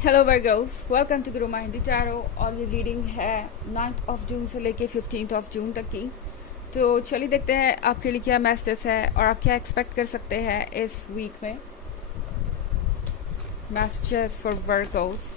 Hello Virgo's, welcome to Guru Hindi tarot. और ये reading है 9th ऑफ जून से लेके 15th ऑफ जून तक की। तो चलिए देखते हैं आपके लिए क्या मैसेज है और आप क्या एक्सपेक्ट कर सकते हैं इस वीक में। Messages for Virgo's.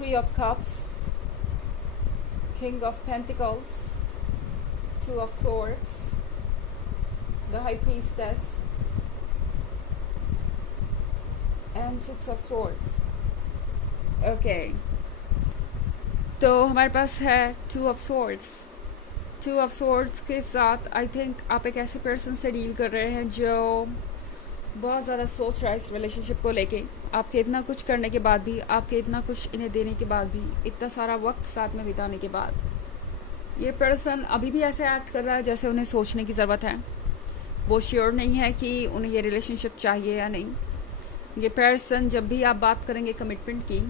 Three of Cups, King of Pentacles, Two of Swords, the High Priestess, and Six of Swords. Okay. तो हमारे पास है Two of Swords. Two of Swords के साथ आई थिंक आप एक ऐसे पर्सन से डील कर रहे हैं जो बहुत ज़्यादा सोच रहा है इस रिलेशनशिप को लेके। आपके इतना कुछ करने के बाद भी, आपके इतना कुछ इन्हें देने के बाद भी, इतना सारा वक्त साथ में बिताने के बाद ये पर्सन अभी भी ऐसे एक्ट कर रहा है जैसे उन्हें सोचने की ज़रूरत है। वो श्योर नहीं है कि उन्हें ये रिलेशनशिप चाहिए या नहीं। ये पर्सन जब भी आप बात करेंगे कमिटमेंट की,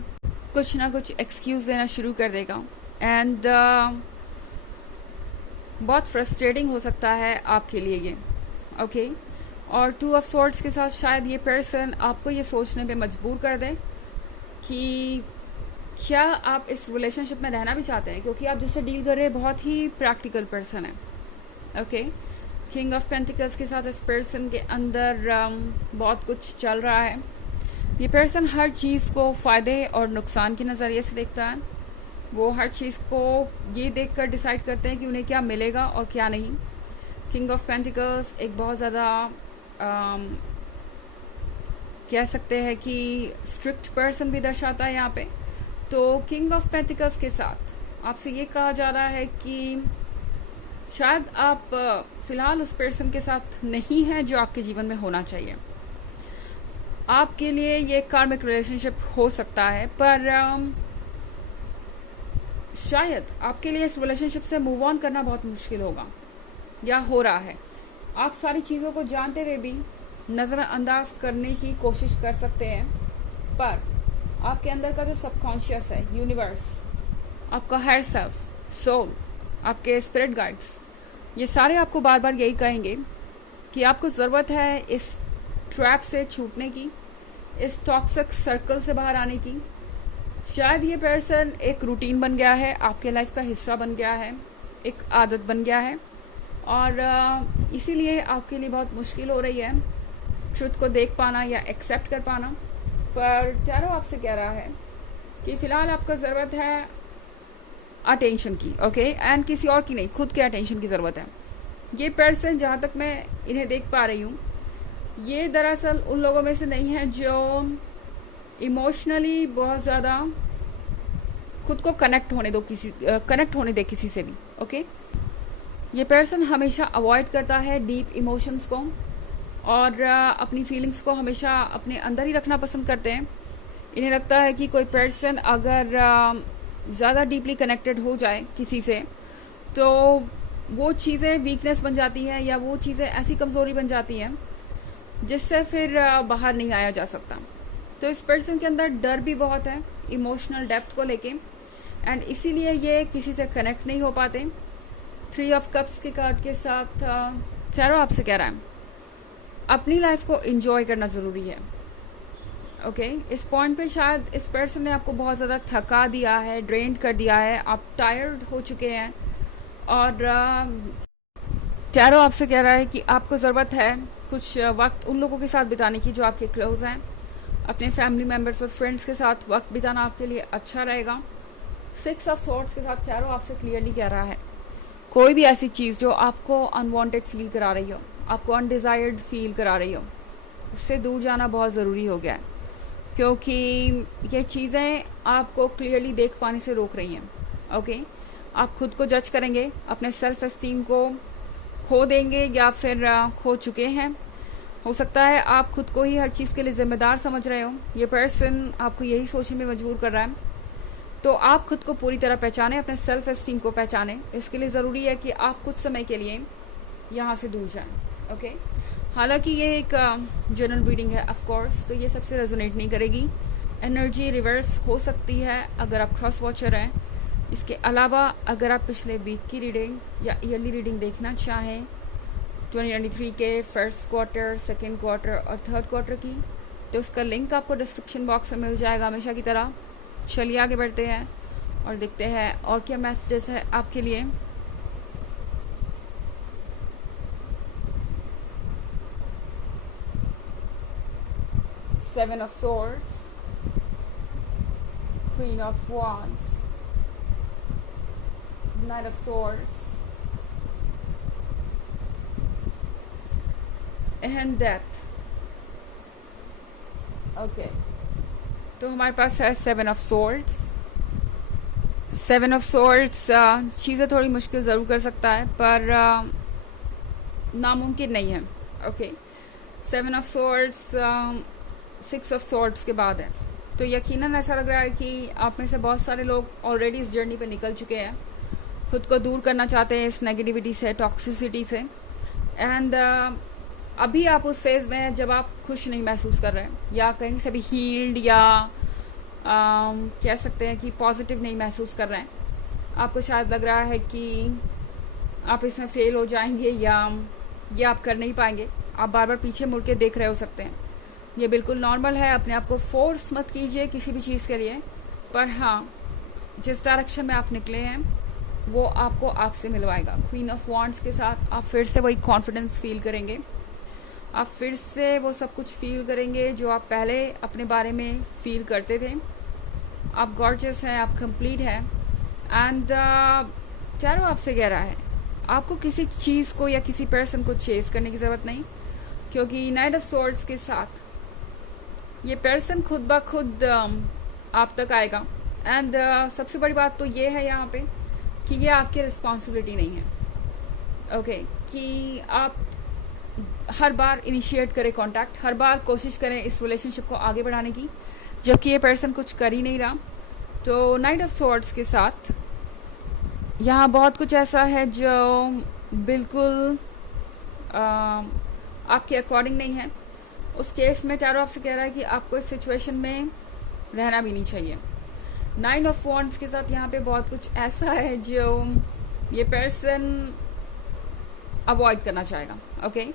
कुछ ना कुछ एक्सक्यूज़ देना शुरू कर देगा। एंड बहुत फ्रस्ट्रेटिंग हो सकता है आपके लिए ये। ओके। और टू ऑफ स्वॉर्ड्स के साथ शायद ये पर्सन आपको ये सोचने पे मजबूर कर दे कि क्या आप इस रिलेशनशिप में रहना भी चाहते हैं, क्योंकि आप जिससे डील कर रहे हैं बहुत ही प्रैक्टिकल पर्सन है। ओके। किंग ऑफ पेंटिकल्स के साथ इस पर्सन के अंदर बहुत कुछ चल रहा है। ये पर्सन हर चीज़ को फ़ायदे और नुकसान के नज़रिए से देखता है। वो हर चीज़ को ये देखकर डिसाइड करते हैं कि उन्हें क्या मिलेगा और क्या नहीं। किंग ऑफ पेंटिकल्स एक बहुत ज़्यादा कह सकते हैं कि स्ट्रिक्ट पर्सन भी दर्शाता है यहाँ पे। तो किंग ऑफ पेंटिकल्स के साथ आपसे ये कहा जा रहा है कि शायद आप फिलहाल उस पर्सन के साथ नहीं हैं जो आपके जीवन में होना चाहिए। आपके लिए ये कार्मिक रिलेशनशिप हो सकता है, पर शायद आपके लिए इस रिलेशनशिप से मूव ऑन करना बहुत मुश्किल होगा या हो रहा है। आप सारी चीज़ों को जानते हुए भी नज़रअंदाज करने की कोशिश कर सकते हैं, पर आपके अंदर का जो सबकॉन्शियस है, यूनिवर्स, आपका हायर सेल्फ, सोल, आपके स्पिरिट गाइड्स, ये सारे आपको बार बार यही कहेंगे कि आपको ज़रूरत है इस ट्रैप से छूटने की, इस टॉक्सिक सर्कल से बाहर आने की। शायद ये पर्सन एक रूटीन बन गया है, आपके लाइफ का हिस्सा बन गया है, एक आदत बन गया है, और इसीलिए आपके लिए बहुत मुश्किल हो रही है ट्रुथ को देख पाना या एक्सेप्ट कर पाना। पर टैरो आपसे कह रहा है कि फ़िलहाल आपको ज़रूरत है अटेंशन की। ओके। एंड किसी और की नहीं, खुद के अटेंशन की ज़रूरत है। ये पर्सन जहाँ तक मैं इन्हें देख पा रही हूँ, ये दरअसल उन लोगों में से नहीं है जो इमोशनली बहुत ज़्यादा खुद को कनेक्ट होने दे किसी से भी। ओके। ये पर्सन हमेशा अवॉइड करता है डीप इमोशंस को और अपनी फीलिंग्स को हमेशा अपने अंदर ही रखना पसंद करते हैं। इन्हें लगता है कि कोई पर्सन अगर ज़्यादा डीपली कनेक्टेड हो जाए किसी से तो वो चीज़ें वीकनेस बन जाती है या वो चीज़ें ऐसी कमज़ोरी बन जाती हैं जिससे फिर बाहर नहीं आया जा सकता। तो इस पर्सन के अंदर डर भी बहुत है इमोशनल डेप्थ को लेके, एंड इसीलिए ये किसी से कनेक्ट नहीं हो पाते। थ्री ऑफ कप्स के कार्ड के साथ टैरो आपसे कह रहा है अपनी लाइफ को एंजॉय करना ज़रूरी है। ओके। इस पॉइंट पे शायद इस पर्सन ने आपको बहुत ज़्यादा थका दिया है, ड्रेन्ड कर दिया है, आप टायर्ड हो चुके हैं, और टैरो आपसे कह रहा है कि आपको ज़रूरत है कुछ वक्त उन लोगों के साथ बिताने की जो आपके क्लोज हैं। अपने फैमिली मेम्बर्स और फ्रेंड्स के साथ वक्त बिताना आपके लिए अच्छा रहेगा। सिक्स ऑफ स्वॉर्ड्स के साथ टैरो आपसे क्लियरली कह रहा है कोई भी ऐसी चीज़ जो आपको अनवांटेड फील करा रही हो, आपको अनडिज़ायर्ड फील करा रही हो, उससे दूर जाना बहुत ज़रूरी हो गया है, क्योंकि ये चीज़ें आपको क्लियरली देख पाने से रोक रही हैं। ओके। आप खुद को जज करेंगे, अपने सेल्फ एस्टीम को खो देंगे या फिर खो चुके हैं। हो सकता है आप खुद को ही हर चीज़ के लिए जिम्मेदार समझ रहे हो। ये पर्सन आपको यही सोचने में मजबूर कर रहा है। तो आप खुद को पूरी तरह पहचानें, अपने सेल्फ एस्टीम को पहचानें। इसके लिए ज़रूरी है कि आप कुछ समय के लिए यहाँ से दूर जाएं। ओके, हालांकि ये एक जनरल रीडिंग है ऑफ कोर्स, तो ये सबसे रेजोनेट नहीं करेगी। एनर्जी रिवर्स हो सकती है अगर आप क्रॉस वॉचर हैं। इसके अलावा अगर आप पिछले वीक की रीडिंग या ईयरली रीडिंग देखना चाहें 2023 के फर्स्ट क्वार्टर, सेकेंड क्वार्टर और थर्ड क्वार्टर की, तो उसका लिंक आपको डिस्क्रिप्शन बॉक्स में मिल जाएगा हमेशा की तरह। चलिए आगे बढ़ते हैं और देखते हैं और क्या मैसेजेस है आपके लिए। Seven of Swords, Queen of Wands, Knight of Swords, and Death. Okay, तो हमारे पास है seven of swords. Seven of swords चीज़ें थोड़ी मुश्किल ज़रूर कर सकता है, पर नामुमकिन नहीं है। Okay, seven of swords six of swords के बाद है, तो यकीनन ऐसा लग रहा है कि आप में से बहुत सारे लोग ऑलरेडी इस जर्नी पे निकल चुके हैं, खुद को दूर करना चाहते हैं इस नेगेटिविटी से, टॉक्सिसिटी से। एंड अभी आप उस फेज में हैं जब आप खुश नहीं महसूस कर रहे हैं, या कहीं से भी हील्ड या कह सकते हैं कि पॉजिटिव नहीं महसूस कर रहे हैं। आपको शायद लग रहा है कि आप इसमें फेल हो जाएंगे या ये आप कर नहीं पाएंगे। आप बार बार पीछे मुड़ के देख रहे हो सकते हैं। ये बिल्कुल नॉर्मल है, अपने आप को फोर्स मत कीजिए किसी भी चीज़ के लिए। पर हाँ, जिस डायरेक्शन में आप निकले हैं वो आपको आपसे मिलवाएगा। क्वीन ऑफ वॉन्ड्स के साथ आप फिर से वही कॉन्फिडेंस फील करेंगे, आप फिर से वो सब कुछ फील करेंगे जो आप पहले अपने बारे में फील करते थे। आप गॉर्जियस हैं, आप कंप्लीट हैं। एंड चारों आपसे कह रहा है आपको किसी चीज़ को या किसी पर्सन को चेस करने की ज़रूरत नहीं, क्योंकि नाइट ऑफ सॉर्ड्स के साथ ये पर्सन खुद ब खुद आप तक आएगा। एंड सबसे बड़ी बात तो ये है यहाँ पे कि ये आपकी रिस्पॉन्सिबिलिटी नहीं है। ओके, कि आप हर बार इनिशिएट करें कांटेक्ट, हर बार कोशिश करें इस रिलेशनशिप को आगे बढ़ाने की, जबकि ये पर्सन कुछ कर ही नहीं रहा। तो नाइट ऑफ सॉर्ड्स के साथ यहाँ बहुत कुछ ऐसा है जो बिल्कुल आपके अकॉर्डिंग नहीं है। उस केस में चारों आपसे कह रहा है कि आपको इस सिचुएशन में रहना भी नहीं चाहिए। नाइन ऑफ वॉन्ड्स के साथ यहाँ पे बहुत कुछ ऐसा है जो ये पर्सन अवॉइड करना चाहेगा। ओके,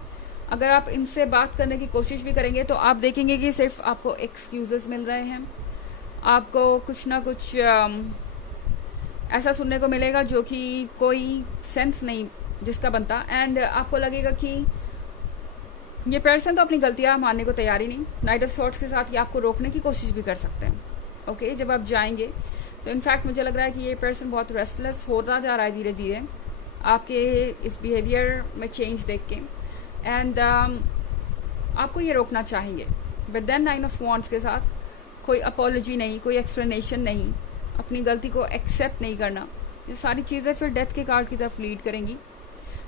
अगर आप इनसे बात करने की कोशिश भी करेंगे तो आप देखेंगे कि सिर्फ आपको एक्सक्यूजेस मिल रहे हैं, आपको कुछ ना कुछ ऐसा सुनने को मिलेगा जो कि कोई सेंस नहीं जिसका बनता। एंड आपको लगेगा कि ये पर्सन तो अपनी गलतियां मानने को तैयार ही नहीं। नाइट ऑफ सॉर्ड्स के साथ ये आपको रोकने की कोशिश भी कर सकते हैं। ओके, जब आप जाएंगे तो इनफैक्ट मुझे लग रहा है कि ये पर्सन बहुत रेस्टलेस होता जा रहा है धीरे धीरे आपके इस बिहेवियर में चेंज देख के। एंड आपको ये रोकना चाहेंगे, but then nine of wands के साथ कोई अपॉलॉजी नहीं, कोई एक्सप्लेनेशन नहीं, अपनी गलती को एक्सेप्ट नहीं करना, ये सारी चीज़ें फिर डेथ के कार्ड की तरफ लीड करेंगी,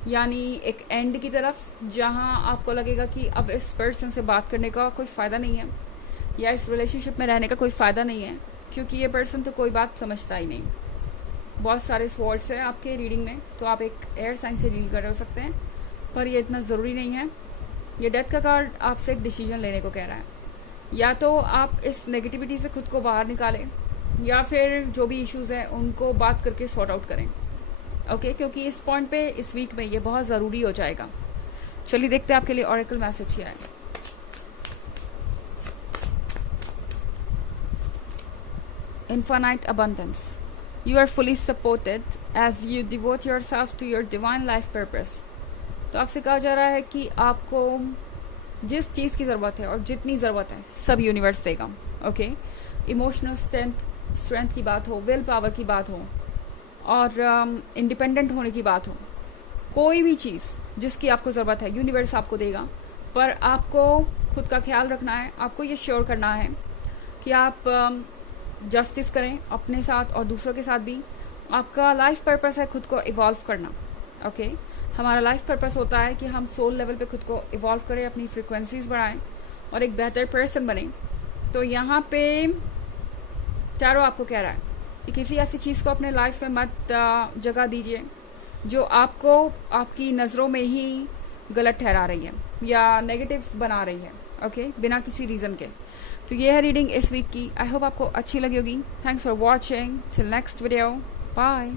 यानी एक एंड की तरफ, जहां आपको लगेगा कि अब इस पर्सन से बात करने का कोई फ़ायदा नहीं है या इस रिलेशनशिप में रहने का कोई फ़ायदा नहीं है, क्योंकि ये पर्सन तो कोई बात समझता ही नहीं। बहुत सारे स्वॉर्ड्स हैं आपके रीडिंग में, तो आप एक एयर साइन से डील कर रहे हो सकते हैं, पर ये इतना ज़रूरी नहीं है। ये डेथ का कार्ड आपसे एक डिसीजन लेने को कह रहा है, या तो आप इस नेगेटिविटी से खुद को बाहर निकालें या फिर जो भी इश्यूज़ हैं उनको बात करके सॉर्ट आउट करें। ओके, क्योंकि इस पॉइंट पे इस वीक में ये बहुत ज़रूरी हो जाएगा। चलिए देखते हैं आपके लिए ऑरेकल मैसेज क्या है। Infinite abundance. You are fully supported as you devote yourself to your divine life purpose. तो आपसे कहा जा रहा है कि आपको जिस चीज़ की ज़रूरत है और जितनी ज़रूरत है सब यूनिवर्स देगा। ओके, इमोशनल स्ट्रेंथ की बात हो, विल पावर की बात हो और इंडिपेंडेंट होने की बात हो, कोई भी चीज़ जिसकी आपको ज़रूरत है यूनिवर्स आपको देगा। पर आपको खुद का ख्याल रखना है, आपको ये श्योर करना है कि आप जस्टिस करें अपने साथ और दूसरों के साथ भी। आपका लाइफ पर्पस है खुद को इवॉल्व करना। ओके, हमारा लाइफ पर्पस होता है कि हम सोल लेवल पे खुद को इवॉल्व करें, अपनी फ्रिक्वेंसीज बढ़ाएं और एक बेहतर पर्सन बने। तो यहाँ पे चारों आपको कह रहा है कि किसी ऐसी चीज़ को अपने लाइफ में मत जगह दीजिए जो आपको आपकी नज़रों में ही गलत ठहरा रही है या नेगेटिव बना रही है, ओके, बिना किसी रीज़न के। तो ये है रीडिंग इस वीक की। आई होप आपको अच्छी लगी होगी। Thanks for watching. Till next video, bye.